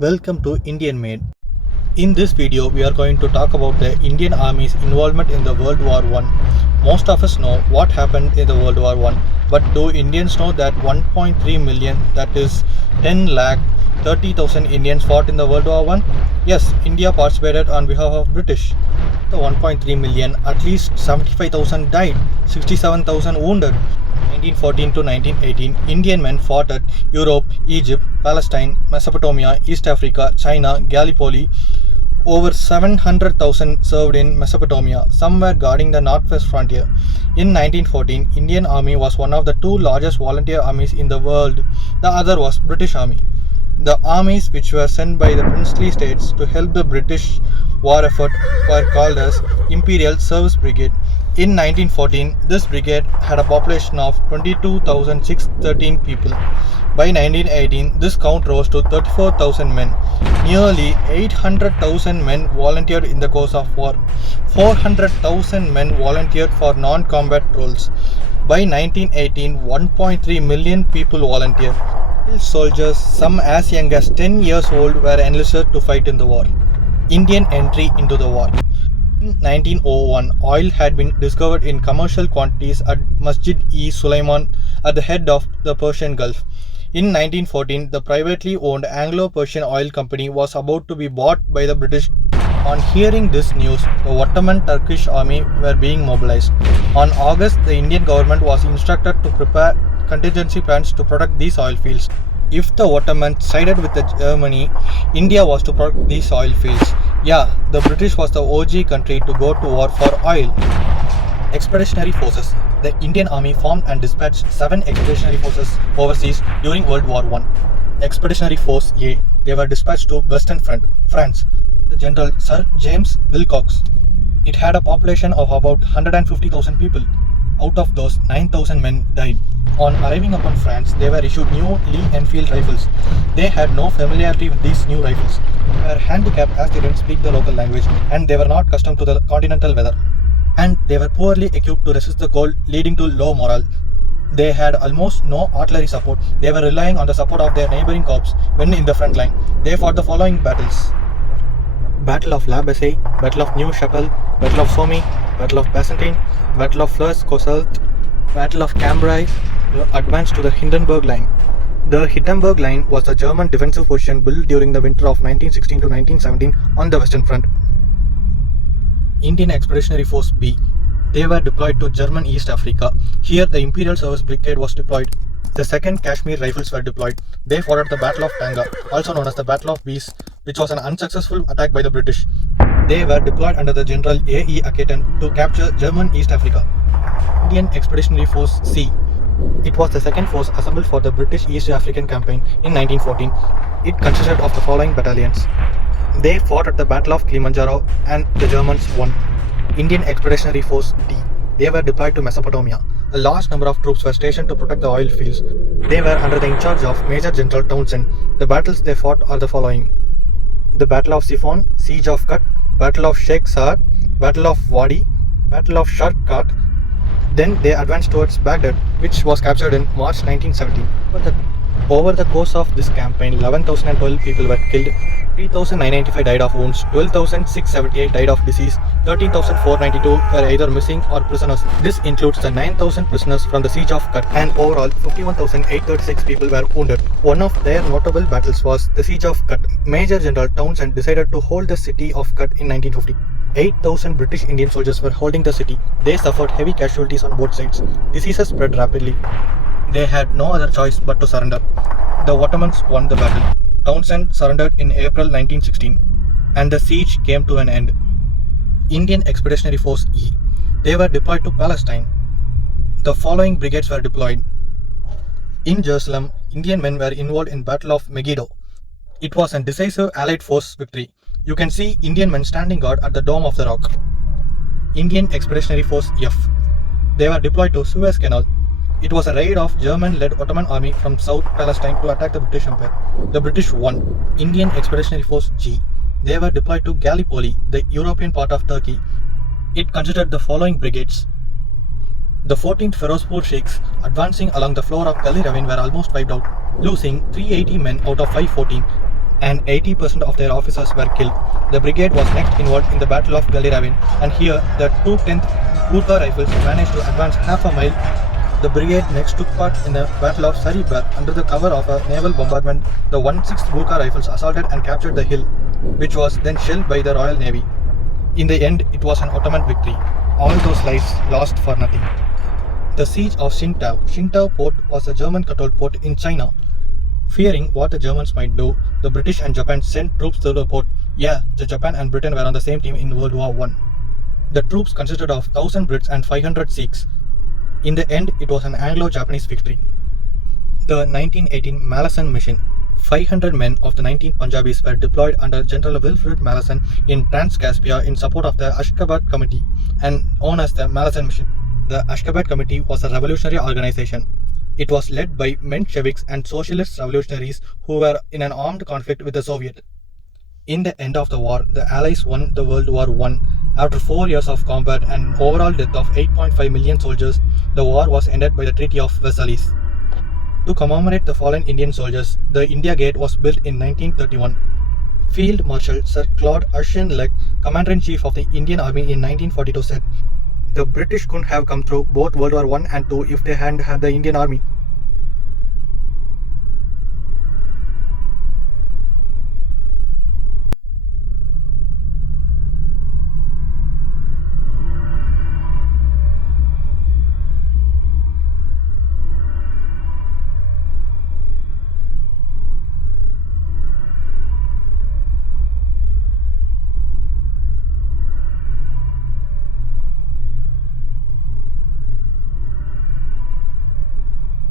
Welcome to Indian Made. In this video, we are going to talk about the Indian Army's involvement in the World War I. Most of us know what happened in the World War I, but do Indians know that 1.3 million, that is 10 lakh 30,000 Indians fought in the World War I? Yes, India participated on behalf of British. The 1.3 million, at least 75,000 died, 67,000 wounded. 1914 to 1918, Indian men fought at Europe, Egypt, Palestine, Mesopotamia, East Africa, China, Gallipoli. Over 700,000 served in Mesopotamia, some were guarding the northwest frontier. In 1914, Indian Army was one of the two largest volunteer armies in the world. The other was British Army. The armies which were sent by the princely states to help the British war effort were called as Imperial Service Brigade. In 1914, this brigade had a population of 22,613 people. By 1918, this count rose to 34,000 men. Nearly 800,000 men volunteered in the course of war. 400,000 men volunteered for non-combat roles. By 1918, 1.3 million people volunteered. Soldiers, some as young as 10 years old, were enlisted to fight in the war. Indian entry into the war. In 1901, oil had been discovered in commercial quantities at Masjid-e-Sulaiman at the head of the Persian Gulf. In 1914, the privately owned Anglo-Persian Oil Company was about to be bought by the British. On hearing this news, the Ottoman Turkish army were being mobilized. On August, the Indian government was instructed to prepare contingency plans to protect these oil fields. If the Ottomans sided with Germany, India was to protect these oil fields. Yeah, the British was the OG country to go to war for oil. Expeditionary Forces. The Indian Army formed and dispatched 7 expeditionary forces overseas during World War I. Expeditionary Force A. They were dispatched to Western Front, France. The General Sir James Wilcox. It had a population of about 150,000 people. Out of those, 9,000 men died. On arriving upon France, they were issued new Lee Enfield rifles. They had no familiarity with these new rifles. They were handicapped as they didn't speak the local language and they were not accustomed to the continental weather. And they were poorly equipped to resist the cold, leading to low morale. They had almost no artillery support. They were relying on the support of their neighboring corps when in the front line. They fought the following battles: Battle of La Bassée, Battle of New Chapelle, Battle of Somme, Battle of Bacentin, Battle of Fleurus-Courcelles, Battle of Cambrai, advanced to the Hindenburg Line. The Hindenburg Line was a German defensive position built during the winter of 1916 to 1917 on the Western Front. Indian Expeditionary Force B. They were deployed to German East Africa. Here the Imperial Service Brigade was deployed. The 2nd Kashmir Rifles were deployed. They fought at the Battle of Tanga, also known as the Battle of Bees, which was an unsuccessful attack by the British. They were deployed under the General A.E. Akaton to capture German East Africa. Indian Expeditionary Force C. It was the second force assembled for the British East African Campaign in 1914. It consisted of the following battalions. They fought at the Battle of Kilimanjaro and the Germans won. Indian Expeditionary Force D. They were deployed to Mesopotamia. A large number of troops were stationed to protect the oil fields. They were under the in charge of Major General Townsend. The battles they fought are the following: the Battle of Siphon, Siege of Kut, Battle of Sheikh Saad, Battle of Wadi, Battle of Sharqat. Then they advanced towards Baghdad, which was captured in March 1917. Over the course of this campaign, 11,012 people were killed, 3,995 died of wounds, 12,678 died of disease, 13,492 were either missing or prisoners. This includes the 9,000 prisoners from the Siege of Kut, and overall 51,836 people were wounded. One of their notable battles was the Siege of Kut. Major General Townsend decided to hold the city of Kut in 1950. 8,000 British Indian soldiers were holding the city. They suffered heavy casualties on both sides. Diseases spread rapidly. They had no other choice but to surrender. The Ottomans won the battle. Townsend surrendered in April 1916, and the siege came to an end. Indian Expeditionary Force E. They were deployed to Palestine. The following brigades were deployed. In Jerusalem, Indian men were involved in Battle of Megiddo. It was a decisive Allied force victory. You can see Indian men standing guard at the Dome of the Rock. Indian Expeditionary Force F. They were deployed to Suez Canal. It was a raid of German-led Ottoman army from South Palestine to attack the British Empire. The British won. Indian Expeditionary Force G. They were deployed to Gallipoli, the European part of Turkey. It consisted the following brigades: The 14th Ferozpur Sheikhs advancing along the floor of Gully Ravine were almost wiped out, losing 380 men out of 514. and 80% of their officers were killed. The brigade was next involved in the Battle of Gully Ravine, and here the 210th Gurkha Rifles managed to advance half a mile. The brigade next took part in the Battle of Saribar. Under the cover of a naval bombardment, the 1/6th Gurkha Rifles assaulted and captured the hill, which was then shelled by the Royal Navy. In the end, it was an Ottoman victory. All those lives lost for nothing. The siege of Tsingtao. Tsingtao port was a German-controlled port in China. Fearing what the Germans might do, the British and Japan sent troops to the port. Yeah, the Japan and Britain were on the same team in World War I. The troops consisted of 1,000 Brits and 500 Sikhs. In the end, it was an Anglo-Japanese victory. The 1918 Malleson Mission. 500 men of the 19th Punjabis were deployed under General Wilfred Malleson in Transcaspia in support of the Ashgabat Committee and known as the Malleson Mission. The Ashgabat Committee was a revolutionary organization. It was led by Mensheviks and socialist revolutionaries who were in an armed conflict with the Soviet. In the end of the war, the Allies won the World War I. After 4 years of combat and overall death of 8.5 million soldiers, the war was ended by the Treaty of Versailles. To commemorate the fallen Indian soldiers, the India Gate was built in 1931. Field Marshal Sir Claude Auchinleck, Commander-in-Chief of the Indian Army in 1942 said, "The British couldn't have come through both World War I and II if they hadn't had the Indian Army.